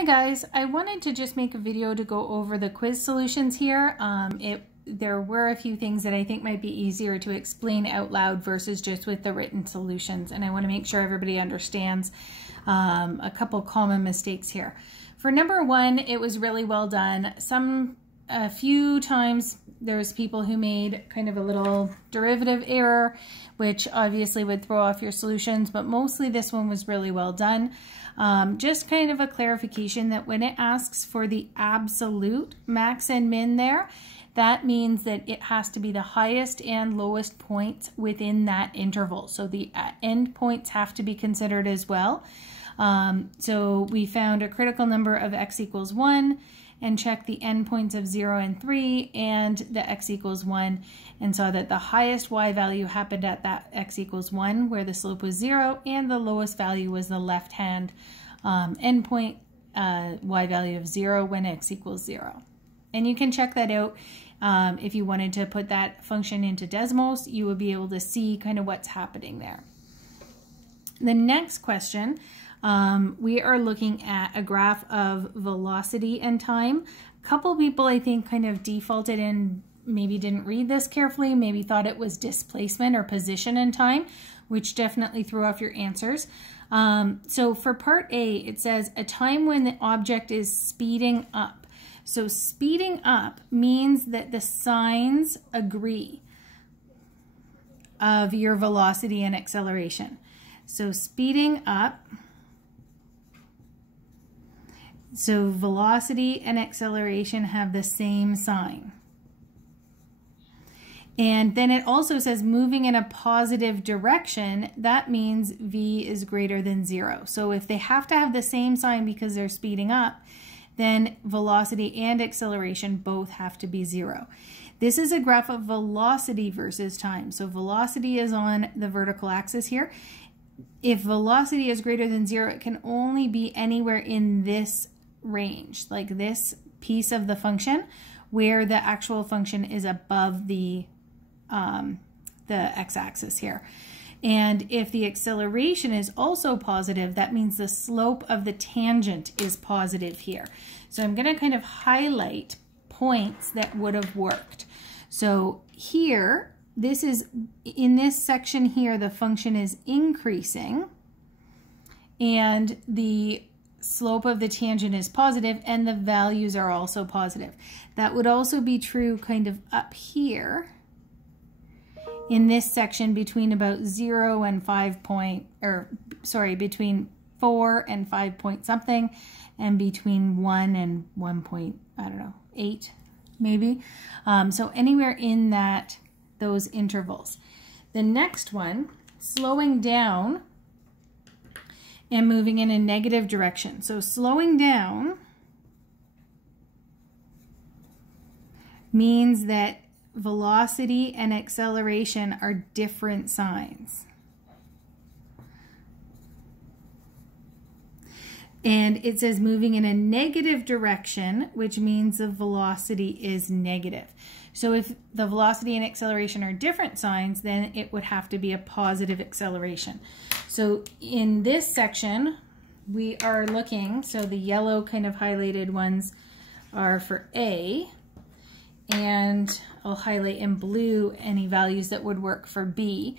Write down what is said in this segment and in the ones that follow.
Hi guys, I wanted to just make a video to go over the quiz solutions here. There were a few things that I think might be easier to explain out loud versus just with the written solutions, and I want to make sure everybody understands a couple common mistakes here. For number one, it was really well done. A few times there's people who made kind of a little derivative error, which obviously would throw off your solutions, but mostly this one was really well done. Just kind of a clarification that when it asks for the absolute max and min there, that means that it has to be the highest and lowest points within that interval. So the end points have to be considered as well. So we found a critical number of x equals 1 and checked the endpoints of 0 and 3 and the x equals 1 and saw that the highest y value happened at that x equals 1 where the slope was 0 and the lowest value was the left hand endpoint y value of 0 when x equals 0. And you can check that out if you wanted to put that function into Desmos, you would be able to see kind of what's happening there. The next question, we are looking at a graph of velocity and time. A couple people I think kind of defaulted and maybe didn't read this carefully, maybe thought it was displacement or position and time, which definitely threw off your answers. So for part A, it says a time when the object is speeding up. So speeding up means that the signs agree of your velocity and acceleration. So speeding up, so velocity and acceleration have the same sign. And then it also says moving in a positive direction, that means v is greater than 0. So if they have to have the same sign because they're speeding up, then velocity and acceleration both have to be 0. This is a graph of velocity versus time. So velocity is on the vertical axis here. If velocity is greater than 0, it can only be anywhere in this range, like this piece of the function, where the actual function is above the x-axis here. And if the acceleration is also positive, that means the slope of the tangent is positive here. So I'm going to kind of highlight points that would have worked. So here, this is in this section here, the function is increasing and the slope of the tangent is positive and the values are also positive. That would also be true kind of up here in this section between about 0 and 5 point, or sorry, between 4 and 5 point something, and between 1 and 1 point, I don't know, 8 maybe. So anywhere in those intervals. The next one, slowing down and moving in a negative direction. So slowing down means that velocity and acceleration are different signs. And it says moving in a negative direction, which means the velocity is negative. So if the velocity and acceleration are different signs, then it would have to be a positive acceleration. So in this section, we are looking, so the yellow kind of highlighted ones are for A, and I'll highlight in blue any values that would work for B.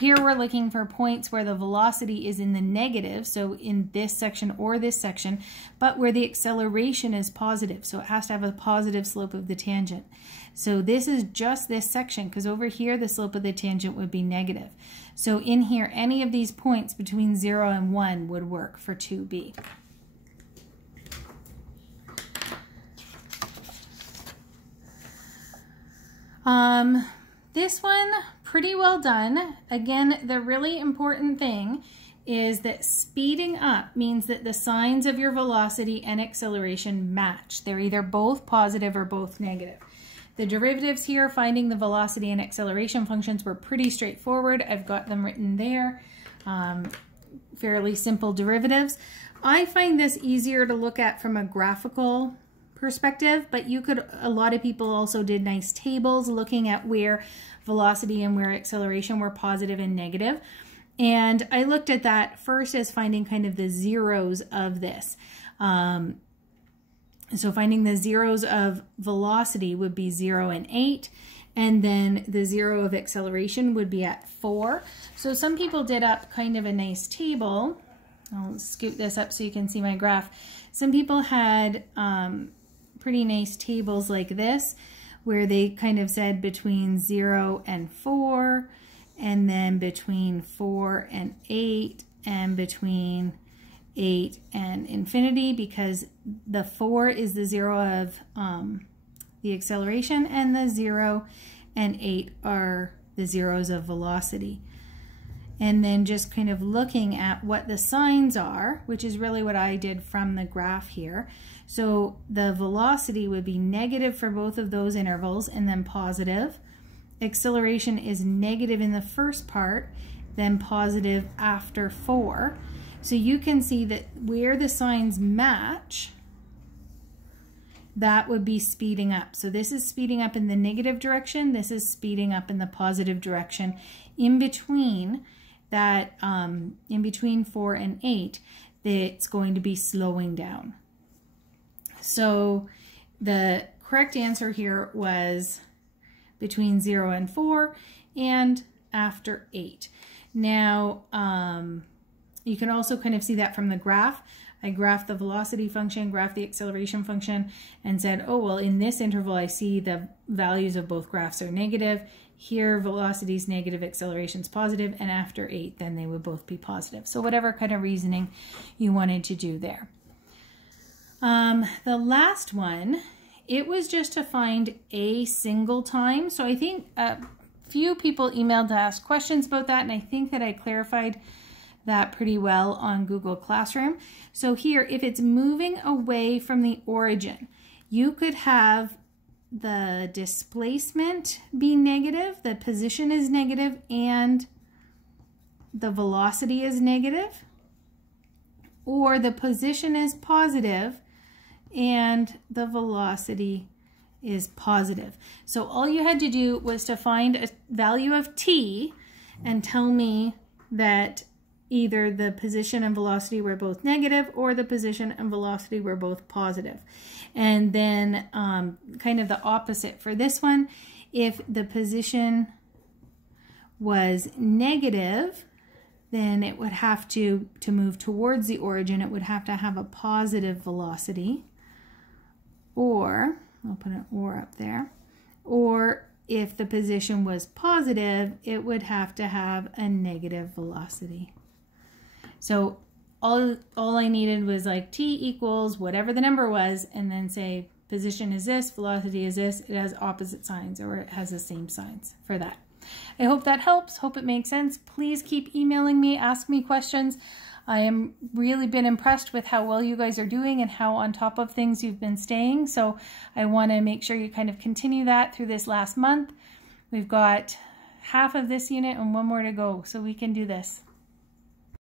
Here we're looking for points where the velocity is in the negative, so in this section or this section, but where the acceleration is positive, so it has to have a positive slope of the tangent. So this is just this section, because over here the slope of the tangent would be negative. So in here, any of these points between 0 and 1 would work for 2B. This one, pretty well done. Again, the really important thing is that speeding up means that the signs of your velocity and acceleration match. They're either both positive or both negative. The derivatives here, finding the velocity and acceleration functions, were pretty straightforward. I've got them written there. Fairly simple derivatives. I find this easier to look at from a graphical perspective, but a lot of people also did nice tables looking at where velocity and where acceleration were positive and negative. And I looked at that first as finding kind of the zeros of this. So finding the zeros of velocity would be 0 and 8. And then the zero of acceleration would be at 4. So some people did up kind of a nice table. I'll scoot this up so you can see my graph. Some people had pretty nice tables like this, where they kind of said between 0 and 4, and then between 4 and 8, and between 8 and infinity, because the 4 is the zero of the acceleration, and the 0 and 8 are the zeros of velocity. And then just kind of looking at what the signs are, which is really what I did from the graph here. So the velocity would be negative for both of those intervals and then positive. Acceleration is negative in the first part, then positive after 4. So you can see that where the signs match, that would be speeding up. So this is speeding up in the negative direction, this is speeding up in the positive direction. In between that, in between 4 and 8, it's going to be slowing down. So the correct answer here was between 0 and 4 and after 8. Now, you can also kind of see that from the graph. I graphed the velocity function, graphed the acceleration function, and said, oh, well, in this interval, I see the values of both graphs are negative. Here, velocity is negative, acceleration is positive, and after 8, then they would both be positive. So whatever kind of reasoning you wanted to do there. The last one, it was just to find a single time. So I think a few people emailed to ask questions about that, and I think that I clarified that pretty well on Google Classroom. So here, if it's moving away from the origin, you could have the displacement be negative, the position is negative, and the velocity is negative, or the position is positive and the velocity is positive. So all you had to do was to find a value of t and tell me that either the position and velocity were both negative or the position and velocity were both positive. And then kind of the opposite for this one, if the position was negative, then it would have to move towards the origin, it would have to have a positive velocity, or, I'll put an or up there, or if the position was positive, it would have to have a negative velocity. So all I needed was like t equals whatever the number was, and then say position is this, velocity is this, it has opposite signs, or it has the same signs for that. I hope that helps, hope it makes sense. Please keep emailing me, ask me questions. I am really been impressed with how well you guys are doing and how on top of things you've been staying. So I want to make sure you kind of continue that through this last month. We've got half of this unit and one more to go, so we can do this.